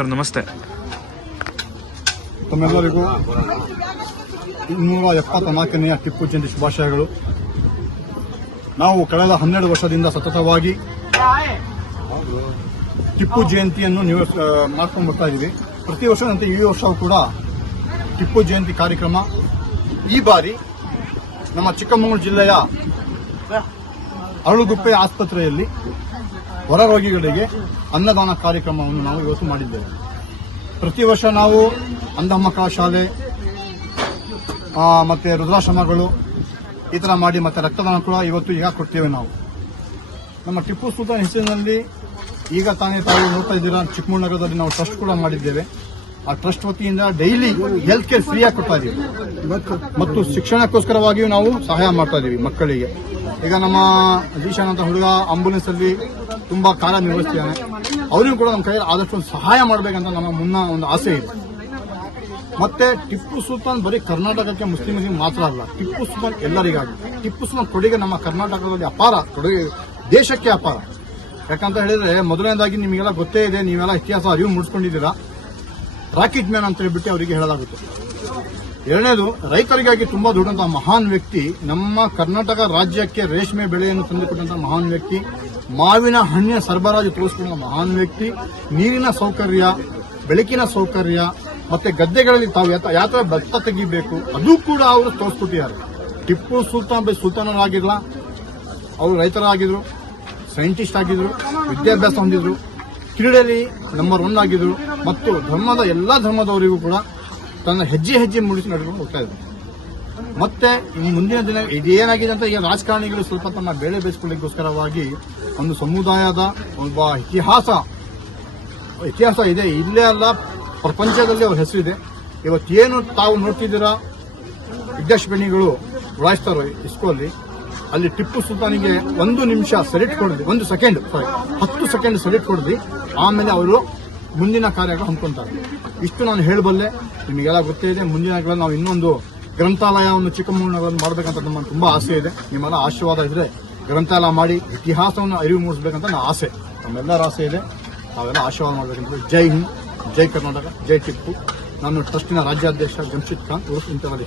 Sir, ನಮಸ್ತೆ. ತಮ್ಮೆಲ್ಲರಿಗೂ ಇನ್ನೂರ ಎಪ್ಪತ್ತ ನಾಲ್ಕನೆಯ ಟಿಪ್ಪು ಜಯಂತಿ ಶುಭಾಶಯಗಳು. ನಾವು ಕಳೆದ ಹನ್ನೆರಡು ವರ್ಷದಿಂದ ಸತತವಾಗಿ ಟಿಪ್ಪು ಜಯಂತಿಯನ್ನು ನೀವು ಮಾಡ್ಕೊಂಡು ಬರ್ತಾ ಇದ್ದೀವಿ. ಪ್ರತಿ ವರ್ಷದಂತೆ ಈ ವರ್ಷವೂ ಕೂಡ ಟಿಪ್ಪು ಜಯಂತಿ ಕಾರ್ಯಕ್ರಮ. ಈ ಬಾರಿ ನಮ್ಮ ಚಿಕ್ಕಮಗಳೂರು ಜಿಲ್ಲೆಯ ಅರಳುಗುಪ್ಪೆ ಆಸ್ಪತ್ರೆಯಲ್ಲಿ ಹೊರ ರೋಗಿಗಳಿಗೆ ಅನ್ನದಾನ ಕಾರ್ಯಕ್ರಮವನ್ನು ನಾವು ಇವತ್ತು ಮಾಡಿದ್ದೇವೆ. ಪ್ರತಿ ವರ್ಷ ನಾವು ಅಂಧ ಮಕ್ಕಳ ಶಾಲೆ ಮತ್ತೆ ರುದ್ರಾಶ್ರಮಗಳು ಈ ಥರ ಮಾಡಿ ಮತ್ತೆ ರಕ್ತದಾನ ಕೂಡ ಇವತ್ತು ಈಗ ಕೊಡ್ತೇವೆ ನಾವು. ನಮ್ಮ ಟಿಪ್ಪು ಸುಲ್ತಾನ್ ಹೆಸರಿನಲ್ಲಿ ಈಗ ತಾನೇ ತಾವು ನೋಡ್ತಾ ಇದ್ದೀರಾ ಚಿಕ್ಕಮಗಳೂರು ನಾವು ಟ್ರಸ್ಟ್ ಕೂಡ ಮಾಡಿದ್ದೇವೆ. ಆ ಟ್ರಸ್ಟ್ ವತಿಯಿಂದ ಡೈಲಿ ಹೆಲ್ತ್ ಕೇರ್ ಫ್ರೀಯಾಗಿ ಕೊಡ್ತಾ ಇದ್ದೀವಿ. ಮತ್ತು ಶಿಕ್ಷಣಕ್ಕೋಸ್ಕರವಾಗಿಯೂ ನಾವು ಸಹಾಯ ಮಾಡ್ತಾ ಇದ್ದೀವಿ ಮಕ್ಕಳಿಗೆ. ಈಗ ನಮ್ಮ ಜೀಶಾನ್ ಅಂತ ಹುಡುಗ ಆಂಬುಲೆನ್ಸ್ ಅಲ್ಲಿ ತುಂಬಾ ಕಾರ್ಯನಿರ್ವಹಿಸ್ತಿದ್ದಾನೆ ಅವರಿಗೂ ಕೂಡ ನಮ್ಮ ಕೈಯಲ್ಲಿ ಆದಷ್ಟು ಸಹಾಯ ಮಾಡಬೇಕಂತ ನಮ್ಮ ಮುನ್ನ ಒಂದು ಆಸೆ ಇದೆ. ಮತ್ತೆ ಟಿಪ್ಪು ಸುಲ್ತಾನ್ ಬರೀ ಕರ್ನಾಟಕಕ್ಕೆ ಮುಸ್ಲಿಮರಿಗೆ ಮಾತ್ರ ಅಲ್ಲ, ಟಿಪ್ಪು ಸುಲ್ತಾನ್ ಎಲ್ಲರಿಗಾಗಿ. ಟಿಪ್ಪು ಸುಲ್ತಾನ್ ಕೊಡುಗೆ ನಮ್ಮ ಕರ್ನಾಟಕದಲ್ಲಿ ಅಪಾರ, ಕೊಡುಗೆ ದೇಶಕ್ಕೆ ಅಪಾರ. ಯಾಕಂತ ಹೇಳಿದ್ರೆ ಮೊದಲನೇದಾಗಿ ನಿಮಗೆಲ್ಲ ಗೊತ್ತೇ ಇದೆ, ನೀವೆಲ್ಲ ಇತಿಹಾಸ ಅರಿವು ಮೂಡಿಸ್ಕೊಂಡಿದ್ದೀರಾ? ರಾಕೆಟ್ ಮ್ಯಾನ್ ಅಂತ ಹೇಳ್ಬಿಟ್ಟು ಅವರಿಗೆ ಹೇಳಲಾಗುತ್ತೆ. ಎರಡನೇದು, ರೈತರಿಗಾಗಿ ತುಂಬಾ ದುಡಿದಂತಹ ಮಹಾನ್ ವ್ಯಕ್ತಿ, ನಮ್ಮ ಕರ್ನಾಟಕ ರಾಜ್ಯಕ್ಕೆ ರೇಷ್ಮೆ ಬೆಳೆಯನ್ನು ತಂದುಕೊಟ್ಟಂತಹ ಮಹಾನ್ ವ್ಯಕ್ತಿ ಮಾವಿನ ಹಣ್ಣಿನ ಸರಬರಾಜು ತೋರಿಸಿಕೊಂಡ ಮಹಾನ್ ವ್ಯಕ್ತಿ, ನೀರಿನ ಸೌಕರ್ಯ, ಬೆಳಕಿನ ಸೌಕರ್ಯ, ಮತ್ತೆ ಗದ್ದೆಗಳಲ್ಲಿ ತಾವು ಯಾವ ಭತ್ತ ತೆಗಿಬೇಕು, ಅದು ಕೂಡ ಅವರು ತೋರಿಸ್ಕೊಟ್ಟಿದ್ದಾರೆ. ಟಿಪ್ಪು ಸುಲ್ತಾನ್ ಬೈ ಸುಲ್ತಾನರಾಗಿಲ್ಲ ಅವರು ರೈತರಾಗಿದ್ರು ಸೈಂಟಿಸ್ಟ್ ಆಗಿದ್ರು, ವಿದ್ಯಾಭ್ಯಾಸ ಹೊಂದಿದ್ರು, ಕ್ರೀಡೆಯಲ್ಲಿ ನಂಬರ್ ಒನ್ ಆಗಿದ್ರು, ಮತ್ತು ಧರ್ಮದ ಎಲ್ಲಾ ಧರ್ಮದವರಿಗೂ ಕೂಡ ತನ್ನ ಹೆಜ್ಜೆ ಹೆಜ್ಜೆ ಮೂಡಿಸಿ ನಡೆದುಕೊಂಡು ಹೋಗ್ತಾ ಇದ್ರು ಮತ್ತೆ ಮುಂದಿನ ದಿನ ಇದೇನಾಗಿದೆ ಅಂತ ಈಗ ರಾಜಕಾರಣಿಗಳು ಸ್ವಲ್ಪ ತಮ್ಮ ಬೇಳೆ ಬೇಯಿಸ್ಕೊಳ್ಳಿಕ್ಕೋಸ್ಕರವಾಗಿ ಒಂದು ಸಮುದಾಯದ ಒಬ್ಬ ಇತಿಹಾಸ ಇತಿಹಾಸ ಇದೆ. ಇಲ್ಲೇ ಅಲ್ಲ, ಪ್ರಪಂಚದಲ್ಲಿ ಅವ್ರ ಹೆಸರಿದೆ. ಇವತ್ತೇನು ತಾವು ನೋಡ್ತಿದ್ದೀರಾ? ವಿದ್ಯಾಶ್ರೇಣಿಗಳು ಉಡಾಯಿಸ್ತಾರೋ ಇಸ್ಕೋ ಅಲ್ಲಿ ಟಿಪ್ಪು ಸುಲ್ತಾನಿಗೆ ಒಂದು ನಿಮಿಷ ಸೆಲೆಕ್ಟ್ ಕೊಡಿದ್ವಿ ಒಂದು ಸೆಕೆಂಡ್ ಸಾರಿ ಹತ್ತು ಸೆಕೆಂಡ್ ಸೆಲೆಕ್ಟ್ ಕೊಡಿದ್ವಿ ಆಮೇಲೆ ಅವರು ಮುಂದಿನ ಕಾರ್ಯಗಳು ಹಮ್ಮಿಕೊಂತಾರೆ. ಇಷ್ಟು ನಾನು ಹೇಳಬಲ್ಲೆ. ನಿಮಗೆಲ್ಲ ಗೊತ್ತೇ ಇದೆ, ಮುಂದಿನ ನಾವು ಇನ್ನೊಂದು ಗ್ರಂಥಾಲಯವನ್ನು ಚಿಕ್ಕಮಗಳೂರಿನಲ್ಲಿ ಮಾಡಬೇಕಂತ ನಮ್ಮ ತುಂಬ ಆಸೆ ಇದೆ. ನಿಮ್ಮೆಲ್ಲ ಆಶೀರ್ವಾದ ಇದ್ರೆ ಗ್ರಂಥಾಲಯ ಮಾಡಿ, ಇತಿಹಾಸವನ್ನು ಅರಿವು ಮೂಡಿಸ್ಬೇಕಂತ ನನ್ನ ಆಸೆ. ನಮ್ಮೆಲ್ಲರ ಆಸೆ ಇದೆ. ನಾವೆಲ್ಲ ಆಶೀರ್ವಾದ ಮಾಡಬೇಕಂತ ಜೈ ಹಿಂದ್, ಜೈ ಕರ್ನಾಟಕ, ಜೈ ಟಿಪ್ಪು. ನಾನು ಟ್ರಸ್ಟಿನ ರಾಜ್ಯಾಧ್ಯಕ್ಷ ಜಮ್ಶಿದ್ ಖಾನ್ ಉರ್ಫ್ ಇಂತವರಿ